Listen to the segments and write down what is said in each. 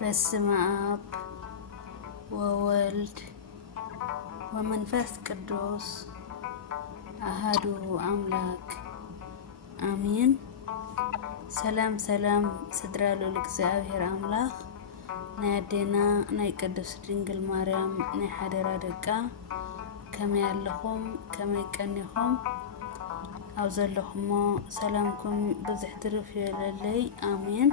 በስመ አብ ወወልድ ወመንፈስ ቅዱስ አሃዱ አምላክ አሜን። ሰላም ስድራ ሎል እግዚአብሔር አምላክ ናይ አዴና ናይ ቅድስት ድንግል ማርያም ናይ ሓደራ ደቃ ከመይ ኣለኹም ከመይ ቀኒኹም ኣብ ዘለኹሞ ሰላምኩም ብዙሕ ትርፍ ይበለለይ አሜን።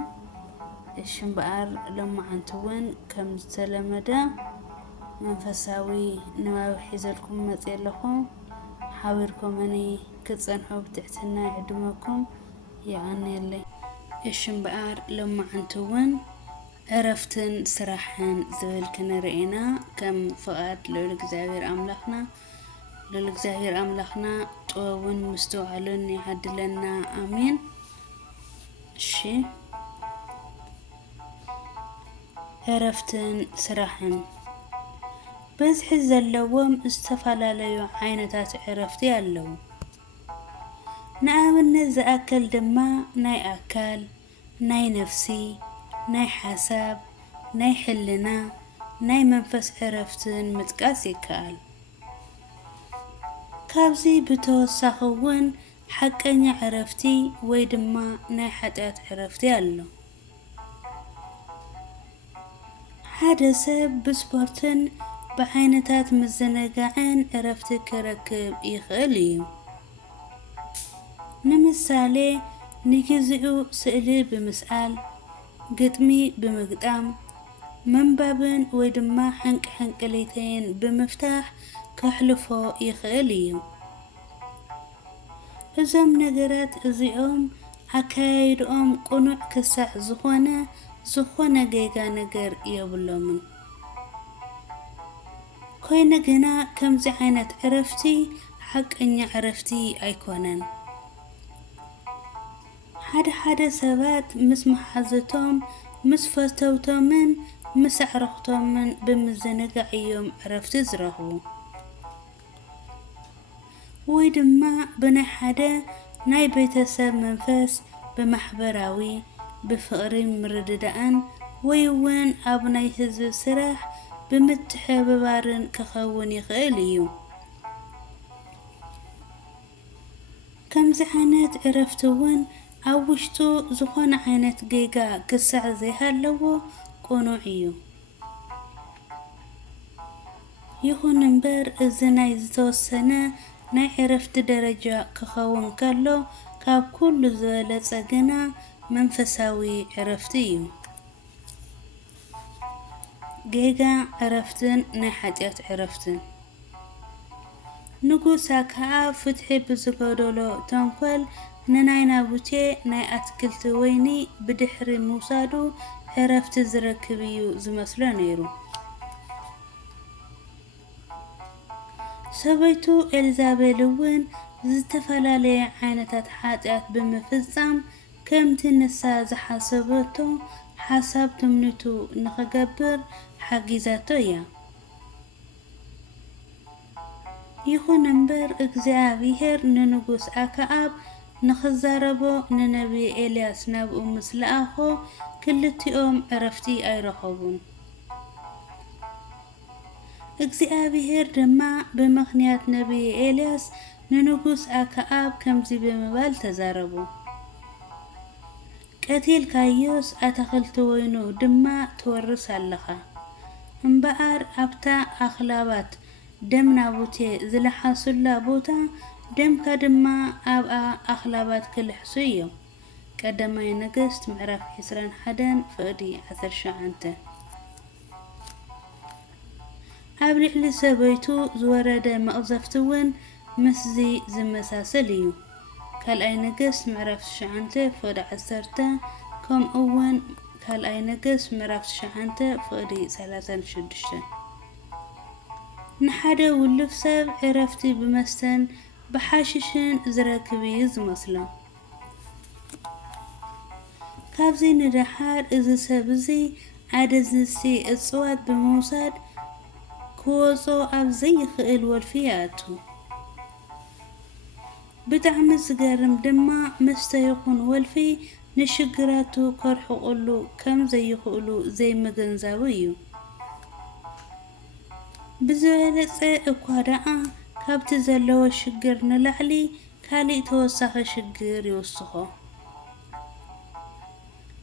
እሽምበኣር ለማዓንትውን ከም ዝተለመደ መንፈሳዊ ንባብ ሒዘልኩም መፅየለኹም ሓቢርኩምኒ ክፀንሑ ብትሕትና ይዕድመኩም ይቀኒየለይ። እሽምበኣር ለማዓንትውን ዕረፍትን ስራሕን ዝብል ክንርኢና ከም ፍቃድ ልዑል እግዚአብሔር አምላኽና ጥበቡን ምስትውዓልን ይዓድለና አሜን። እሺ ዕረፍትን ስራሕን በዝሒ ዘለዎም ዝተፈላለዩ ዓይነታት ዕረፍቲ ኣለዉ። ንኣብነት ዝኣክል ድማ ናይ ኣካል፣ ናይ ነፍሲ፣ ናይ ሓሳብ፣ ናይ ሕልና፣ ናይ መንፈስ ዕረፍትን ምጥቃስ ይከኣል። ካብዚ ብተወሳኺ እውን ሓቀኛ ዕረፍቲ ወይ ድማ ናይ ሓጢኣት ዕረፍቲ ኣሎ። ሓደ ሰብ ብስፖርትን ብዓይነታት ምዝንጋዕን ዕረፍቲ ክረክብ ይኽእል እዩ። ንምሳሌ ንግዚኡ ስእሊ ብምስኣል፣ ግጥሚ ብምግጣም፣ ምንባብን ወይ ድማ ሕንቅሕንቅሊተይን ብምፍታሕ ከሕልፎ ይኽእል እዩ። እዞም ነገራት እዚኦም ኣካያይድኦም ቁኑዕ ክሳዕ ዝኾነ ጌጋ ነገር የብሎምን። ኮይነ ግና ከምዚ ዓይነት ዕረፍቲ ሓቀኛ ዕረፍቲ ኣይኮነን። ሓደ ሰባት ምስ መሓዘቶም ምስ ፈተውቶምን ምስ ኣዕርኽቶምን ብምዝንጋዕ እዮም ዕረፍቲ ዝረኽቡ። ወይ ድማ ብናይ ሓደ ናይ ቤተሰብ መንፈስ ብማሕበራዊ ብፍቕሪ ምርድዳእን ወይ እውን ኣብ ናይ ህዝቢ ስራሕ ብምትሕብባርን ክኸውን ይኽእል እዩ። ከምዚ ዓይነት ዕረፍቲ እውን ኣብ ውሽጡ ዝኾነ ዓይነት ጌጋ ክሳዕ ዘይሃለዎ ቁኑዕ እዩ። ይኹን እምበር እዚ ናይ ዝተወሰነ ናይ ዕረፍቲ ደረጃ ክኸውን ከሎ ካብ ኩሉ ዝበለፀ ግና መንፈሳዊ ዕረፍቲ እዩ። ጌጋ ዕረፍትን ናይ ሓጢኣት ዕረፍትን ንጉስ ኣክዓብ ፍትሒ ብዝገደሎ ተንኮል ንናይ ናቡቴ ናይ ኣትክልቲ ወይኒ ብድሕሪ ምውሳዱ ዕረፍቲ ዝረክብ እዩ ዝመስሎ ነይሩ። ሰበይቱ ኤልዛቤል እውን ዝተፈላለየ ዓይነታት ሓጢኣት ብምፍፃም ከምቲ ንሳ ዝሓሰበቶ ሓሳብ ትምኒቱ ንኽገብር ሓጊዛቶ እያ። ይኹን እምበር እግዚአብሔር ንንጉስ ኣክዓብ ንኽዛረቦ ንነቢይ ኤልያስ ናብኡ ምስ ለኣኾ ክልቲኦም ዕረፍቲ ኣይረኸቡን። እግዚአብሔር ድማ ብምኽንያት ነቢይ ኤልያስ ንንጉስ ኣክዓብ ከምዚ ብምባል ተዛረቡ። ቀቲልካዮስ ኣትክልቲ ወይኑ ድማ ትወርስ ኣለኻ። እምበኣር ኣብታ ኣኽላባት ደም ናቡቴ ዝለሓሱላ ቦታ ደምካ ድማ ኣብኣ ኣኽላባት ክልሕሱ እዮም። ቀዳማይ ነገስት ምዕራፍ 21 ፍቕዲ 19። ኣብ ልዕሊ ሰበይቱ ዝወረደ መቕዘፍቲ እውን ምስዚ ዝመሳሰል እዩ። ካልኣይ ነገስት ምዕራፍ 9 ፍቕዲ 10 ከምኡ እውን ካልኣይ ነገስት ምዕራፍ 9 ፍቕዲ 36። ንሓደ ውልፍ ሰብ ዕረፍቲ ብመስተን ብሓሽሽን ዝረክብ እዩ ዝመስሎ። ካብዚ ንድሓር እዚ ሰብ እዚ ኣደዝሲ እፅዋት ብምውሳድ ክወፆ ኣብ ዘይኽእል ወልፊ ይኣቱ። ብጣዕሚ ዝገርም ድማ መስተ ይኹን ወልፊ ንሽግራቱ ከርሕቁሉ ከም ዘይኽእሉ ዘይምግንዛቡ እዩ። ብዝበለጸ እኳ ደኣ ካብቲ ዘለዎ ሽግር ንላዕሊ ካሊእ ተወሳኺ ሽግር ይውስኾ።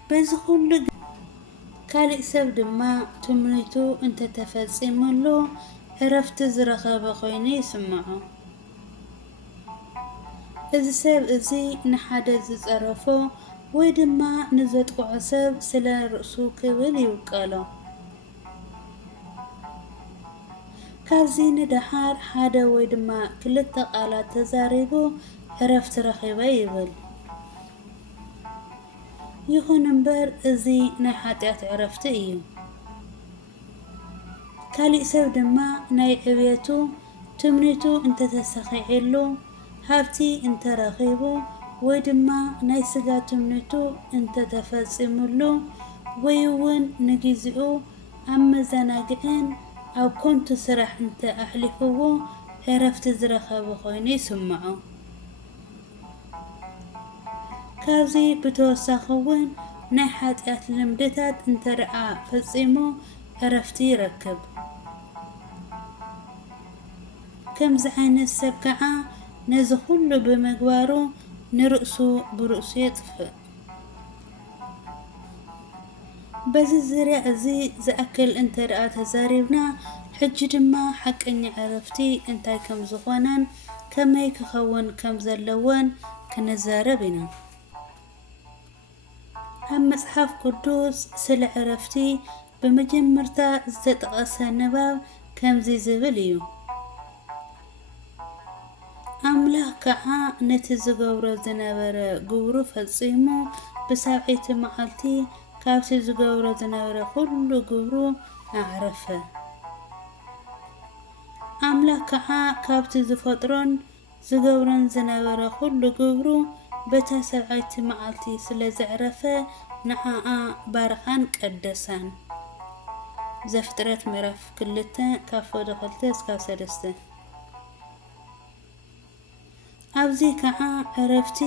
በዚ ኩሉ ካሊእ ሰብ ድማ ትምኒቱ እንተተፈጺሙሉ ዕረፍቲ ዝረኸበ ኮይኑ ይስምዖ። እዚ ሰብ እዚ ንሓደ ዝፀረፎ ወይ ድማ ንዘጥቅዖ ሰብ ስለ ርእሱ ክብል ይውቀሎ። ካብዚ ንድሓር ሓደ ወይ ድማ ክልተ ቃላት ተዛሪቡ ዕረፍቲ ረኺበ ይብል። ይኹን እምበር እዚ ናይ ኃጢአት ዕረፍቲ እዩ። ካሊእ ሰብ ድማ ናይ ዕብየቱ ትምኒቱ እንተተሰኺዕሉ ሃብቲ እንተረኺቡ ወይ ድማ ናይ ስጋ ትምኒቱ እንተተፈጺሙሉ ወይ እውን ንግዚኡ ኣብ መዘናግዕን ኣብ ኮንቱ ስራሕ እንተኣሕሊፍዎ ዕረፍቲ ዝረኸበ ኮይኑ ይስምዖ። ካብዚ ብተወሳኺ እውን ናይ ኃጢአት ልምድታት እንተደኣ ፈጺሙ ዕረፍቲ ይረክብ። ከምዚ ዓይነት ሰብ ከዓ ነዚ ኩሉ ብምግባሩ ንርእሱ ብርእሱ የጥፍእ። በዚ ዙርያ እዚ ዝኣክል እንተደኣ ተዛሪብና ሕጂ ድማ ሓቀኛ ዕረፍቲ እንታይ ከም ዝኾነን ከመይ ክኸውን ከም ዘለወን ክንዛረብ ኢና። ኣብ መጽሓፍ ቅዱስ ስለ ዕረፍቲ ብመጀመርታ ዝተጠቐሰ ንባብ ከምዚ ዝብል እዩ። ኣምላኽ ከዓ ነቲ ዝገብሮ ዝነበረ ግብሩ ፈጺሙ ብሳብዒቲ መዓልቲ ካብቲ ዝገብሮ ዝነበረ ኩሉ ግብሩ ኣዕረፈ። ኣምላኽ ከዓ ካብቲ ዝፈጥሮን ዝገብሮን ዝነበረ ኩሉ ግብሩ በታ ሰብዓይቲ መዓልቲ ስለ ዘዕረፈ ንዓኣ ባርኻን ቀደሳን። ዘፍጥረት ምዕራፍ 2:2-3 ኣብዚ ከዓ ዕረፍቲ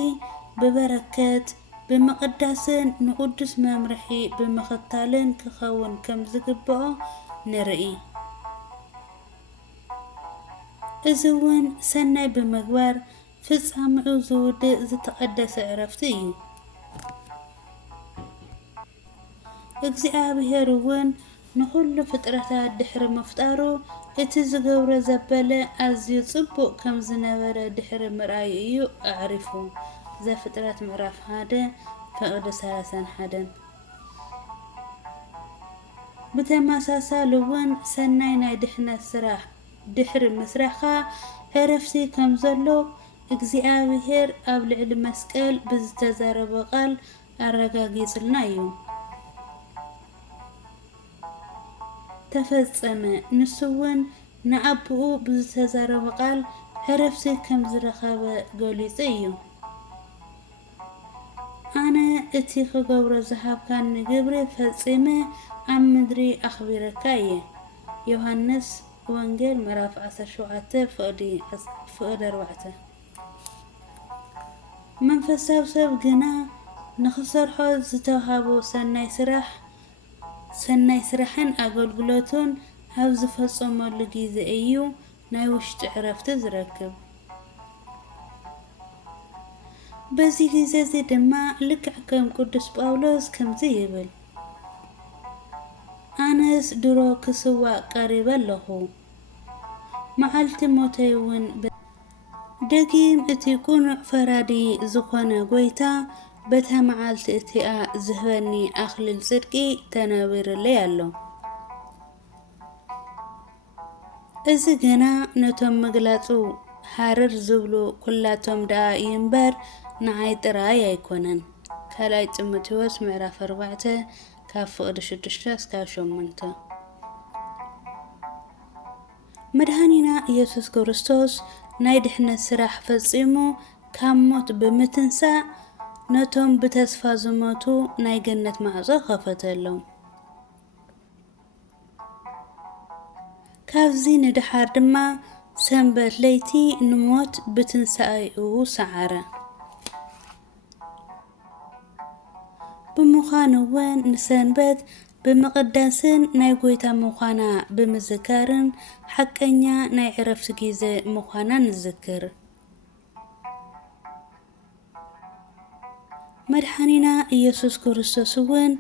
ብበረከት ብምቕዳስን ንቅዱስ መምርሒ ብምኽታልን ክኸውን ከም ዝግብኦ ንርኢ። እዚ እውን ሰናይ ብምግባር ፍጻምዑ ዝውድእ ዝተቐደሰ ዕረፍቲ እዩ። እግዚአብሔር እውን ንኩሉ ፍጥረታት ድሕሪ ምፍጣሩ እቲ ዝገብሮ ዘበለ ኣዝዩ ጽቡቕ ከም ዝነበረ ድሕሪ ምርኣዩ እዩ ኣዕሪፉ። ዘፍጥረት ምዕራፍ 1:31 ብተመሳሳሊ እውን ሰናይ ናይ ድሕነት ስራሕ ድሕሪ ምስራሕኻ ዕረፍቲ ከም ዘሎ እግዚአብሔር ኣብ ልዕሊ መስቀል ብዝተዛረበ ቃል ኣረጋጊጽልና እዩ። ተፈጸመ። ንሱ እውን ንኣቡኡ ብዝተዛረበ ቃል ዕረፍቲ ከም ዝረኸበ ገሊጹ እዩ። ኣነ እቲ ክገብሮ ዝሃብካኒ ግብሪ ፈጺመ ኣብ ምድሪ ኣኽቢረካ እየ። ዮሃንስ ወንጌል ምዕራፍ 17:4 መንፈሳዊ ሰብ ግና ንኽሰርሖ ዝተዋህቦ ሰናይ ስራሕን ኣገልግሎቱን ኣብ ዝፈጸመሉ ግዜ እዩ ናይ ውሽጢ ዕረፍቲ ዝረክብ። በዚ ግዜ እዚ ድማ ልክዕ ከም ቅዱስ ጳውሎስ ከምዚ ይብል፣ ኣነስ ድሮ ክስዋዕ ቀሪበ ኣለኹ፣ መዓልቲ ሞተይ እውን ደጊም እቲ ቁኑዕ ፈራዲ ዝኾነ ጎይታ በታ መዓልቲ እቲኣ ዝህበኒ ኣኽሊል ጽድቂ ተነቢሩለይ ኣሎ። እዚ ግና ነቶም ምግላጹ ሃረር ዝብሉ ኩላቶም ደኣ ይእምበር ንዓይ ጥራይ ኣይኮነን። ካልኣይ ጢሞቴዎስ ምዕራፍ 4:6-8 መድኃኒና ኢየሱስ ክርስቶስ ናይ ድሕነት ስራሕ ፈጺሙ ካብ ሞት ብምትንሳእ ነቶም ብተስፋ ዝሞቱ ናይ ገነት ማዕጾ ከፈተሎም። ካብዚ ንድሓር ድማ ሰንበት ለይቲ ንሞት ብትንሳኤኡ ሰዓረ። ብምዃኑውን ንሰንበት ብምቕዳስን ናይ ጎይታ ምዃና ብምዝካርን ሓቀኛ ናይ ዕረፍቲ ጊዜ ምዃና ንዝክር። መድሓኒና ኢየሱስ ክርስቶስ እውን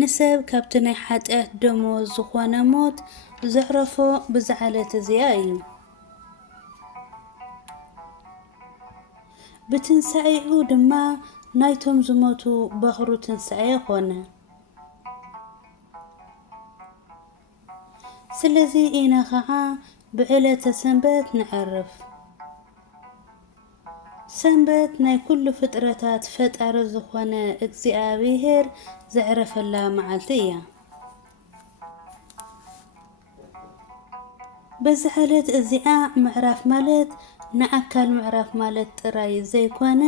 ንሰብ ካብቲ ናይ ኃጢአት ደመወዝ ዝኾነ ሞት ዘዕረፎ ብዝዓለት እዚኣ እዩ። ብትንሣኤኡ ድማ ናይቶም ዝሞቱ በኽሩ ትንሣኤ ኾነ። ስለዚ ኢና ኸዓ ብዕለተ ሰንበት ንዕርፍ። ሰንበት ናይ ኩሉ ፍጥረታት ፈጣሪ ዝኾነ እግዚአብሔር ዘዕረፈላ መዓልቲ እያ። በዚ ዕለት እዚኣ ምዕራፍ ማለት ንኣካል ምዕራፍ ማለት ጥራይ ዘይኮነ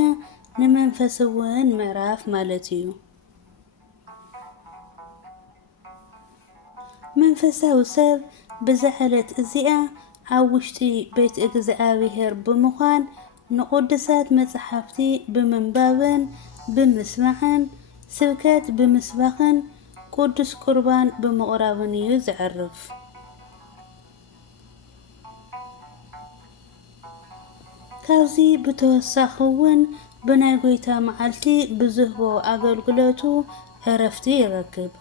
ንመንፈስ እውን ምዕራፍ ማለት እዩ። መንፈሳዊ ሰብ በዚ ዕለት እዚኣ ኣብ ውሽጢ ቤት እግዚአብሔር ብምዃን ንቅዱሳት መጽሓፍቲ ብምንባብን ብምስማዕን ስብከት ብምስባኽን ቅዱስ ቁርባን ብምቕራብን እዩ ዝዕርፍ። ካብዚ ብተወሳኺ እውን ብናይ ጎይታ መዓልቲ ብዝህቦ ኣገልግሎቱ ዕረፍቲ ይረክብ።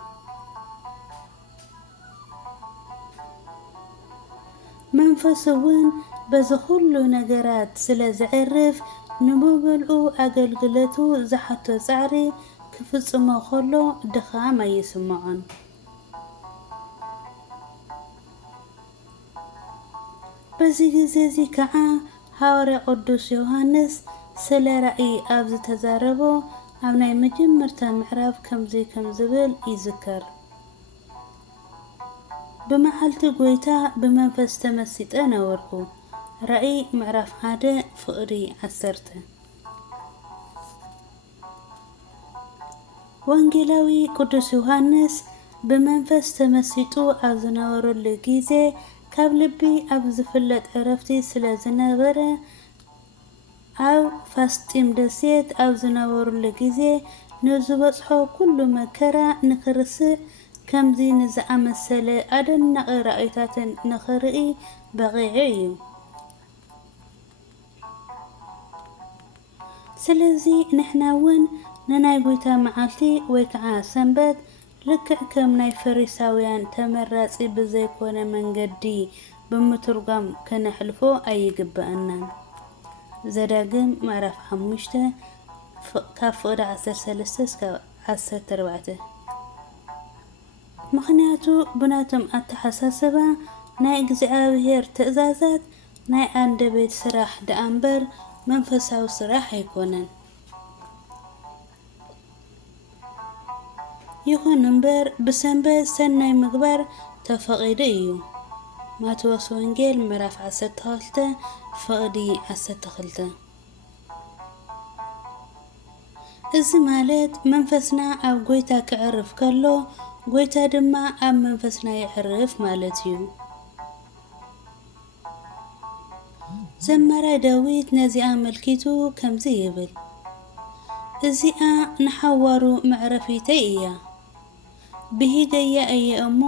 መንፈስ እውን በዚ ኩሉ ነገራት ስለ ዝዕርፍ ንምብልዑ ኣገልግሎቱ ዝሓቶ ጻዕሪ ክፍጽሞ ከሎ ድኻም ኣይስምዖን። በዚ ጊዜ እዚ ከዓ ሐዋርያ ቅዱስ ዮሐንስ ስለ ራእይ ኣብ ዝተዛረቦ ኣብ ናይ መጀመርታ ምዕራፍ ከምዚ ዝብል ይዝከር። በመዓልቲ ጎይታ በመንፈስ ተመሲጠ ነበርኩ። ራእይ ምዕራፍ 1 ፍቕዲ 10። ወንጌላዊ ቅዱስ ዮሐንስ በመንፈስ ተመሲጡ ኣብ ዝነበረሉ ጊዜ ካብ ልቢ ኣብ ዝፍለጥ ዕረፍቲ ስለ ዝነበረ ኣብ ፋስጢም ደሴት ኣብ ዝነበረሉ ጊዜ ንዝበጽሖ ኩሉ መከራ ንኽርስዕ ከምዚ ንዝኣመሰለ ኣደናቒ ራእይታትን ንኽርኢ በቒዑ እዩ። ስለዚ ንሕና እውን ንናይ ጎይታ መዓልቲ ወይ ከዓ ሰንበት ልክዕ ከም ናይ ፈሪሳውያን ተመራጺ ብዘይኮነ መንገዲ ብምትርጓም ከነሕልፎ ኣይግብአናን። ዘዳግም ምዕራፍ 5 ካብ ፍቕዲ 13 እስካብ 14። ምክንያቱ ብናቶም ኣተሓሳስባ ናይ እግዚአብሔር ትእዛዛት ናይ አንደበት ስራሕ ደኣምበር መንፈሳዊ ስራሕ ኣይኮነን። ይኹን እምበር ብሰንበት ሰናይ ምግባር ተፈቒዱ እዩ። ማቴዎስ ወንጌል ምዕራፍ 12 ፍቕዲ 12። እዚ ማለት መንፈስና ኣብ ጎይታ ክዕርፍ ከሎ ጎይታ ድማ ኣብ መንፈስና ይዕርፍ ማለት እዩ። ዘመራይ ዳዊት ነዚኣ መልኪቱ ከምዚ ይብል፣ እዚኣ ንሓዋሩ መዕረፊተይ እያ፣ ብሂገያ እየ እሞ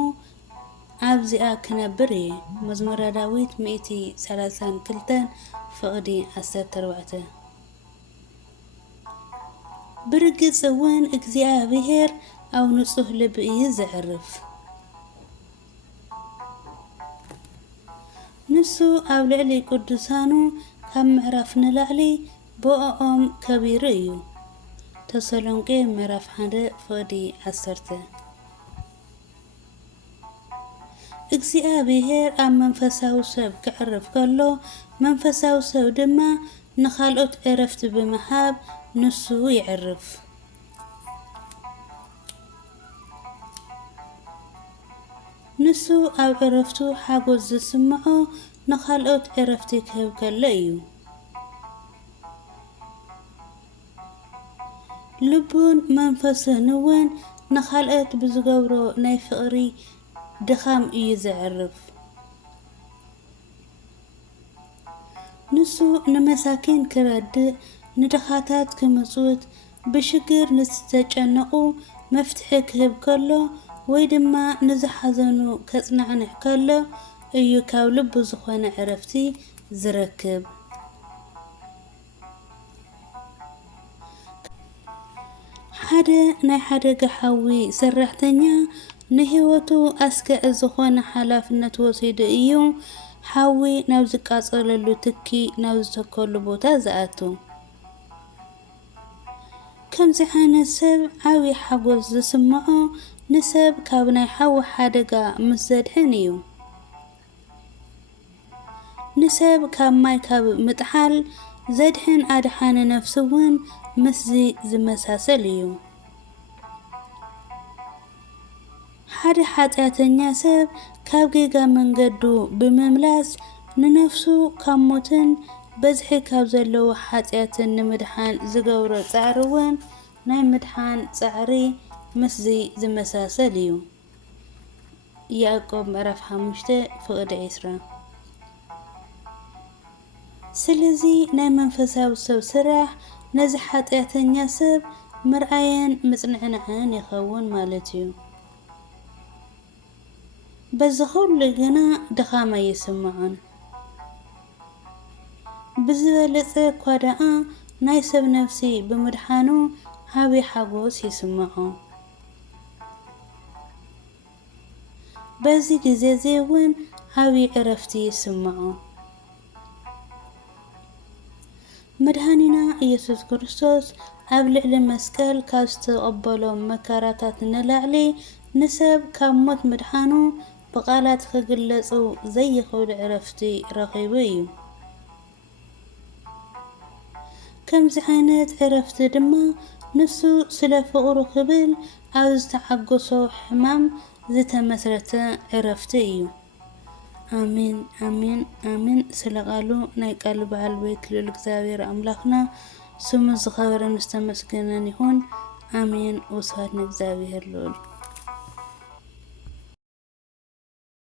ኣብዚኣ ክነብር እየ። መዝሙረ ዳዊት 132 ፍቕዲ 14። ብርግጽ እውን እግዚአብሔር ኣብ ንጹህ ልቢ እዩ ዘዕርፍ። ንሱ ኣብ ልዕሊ ቅዱሳኑ ካብ ምዕራፍ ንላዕሊ ብኦኦም ከቢሩ እዩ። ተሰሎንቄ ምዕራፍ 1 ፍቕዲ 10። እግዚአብሔር ኣብ መንፈሳዊ ሰብ ክዕርፍ ከሎ መንፈሳዊ ሰብ ድማ ንኻልኦት ዕረፍቲ ብምሃብ ንሱ ይዕርፍ። ንሱ ኣብ ዕረፍቱ ሓጎስ ዝስምዖ ንኻልኦት ዕረፍቲ ክህብ ከሎ እዩ። ልቡን መንፈሱን እውን ንኻልኦት ብዝገብሮ ናይ ፍቕሪ ድኻም እዩ ዘዕርፍ። ንሱ ንመሳኪን ክረድእ፣ ንድኻታት ክምጽውት፣ ብሽግር ንዝተጨነቁ መፍትሒ ክህብ ከሎ ወይ ድማ ንዝሓዘኑ ከጽናዕንዕ ከሎ እዩ ካብ ልቡ ዝኾነ ዕረፍቲ ዝረክብ። ሓደ ናይ ሓደጋ ሓዊ ሰራሕተኛ ንህይወቱ ኣስጋዒ ዝኾነ ሓላፍነት ወሲዱ እዩ ሓዊ ናብ ዝቃጸለሉ ትኪ ናብ ዝተከሉ ቦታ ዝኣቱ። ከምዚ ዓይነት ሰብ ዓብዪ ሓጎስ ዝስምዖ ንሰብ ካብ ናይ ሓዊ ሓደጋ ምስ ዘድሕን እዩ። ንሰብ ካብ ማይ ካብ ምጥሓል ዘድሕን ኣድሓነ ነፍሲ እውን ምስዚ ዝመሳሰል እዩ። ሓደ ሓጢአተኛ ሰብ ካብ ጌጋ መንገዱ ብምምላስ ንነፍሱ ካብ ሞትን በዝሒ ካብ ዘለዎ ሓጢአትን ንምድሓን ዝገብሮ ፃዕሪ እውን ናይ ምድሓን ፃዕሪ ምስዚ ዝመሳሰል እዩ። ያዕቆብ ምዕራፍ 5:20 ስለዚ ናይ መንፈሳዊ ሰብ ስራሕ ነዚ ሓጢአተኛ ሰብ ምርኣየን ምጽንዕንዕን ይኸውን ማለት እዩ። በዚ ኩሉ ግና ድኻም ኣይስምዖን። ብዝበለፀ እኳ ደኣ ናይ ሰብ ነፍሲ ብምድሓኑ ዓብዪ ሓጎስ ይስምዖ። በዚ ግዜ እዚ እውን ዓብዪ ዕረፍቲ ይስምዖ። መድሃኒና ኢየሱስ ክርስቶስ ኣብ ልዕሊ መስቀል ካብ ዝተቐበሎም መከራታት ንላዕሊ ንሰብ ካብ ሞት ምድሓኑ ብቃላት ክግለጹ ዘይኽእሉ ዕረፍቲ ረኺቡ እዩ። ከምዚ ዓይነት ዕረፍቲ ድማ ንሱ ስለ ፍቕሩ ክብል ኣብ ዝተዓገሶ ሕማም ዝተመስረተ ዕረፍቲ እዩ። አሜን አሜን አሜን። ስለ ቃሉ ናይ ቃል ባለቤት ልዑል እግዚአብሔር አምላክና ስሙ ዝኸበረን ዝተመስገነን ይሁን። አሜን። ወስብሐት ለእግዚአብሔር ልዑል።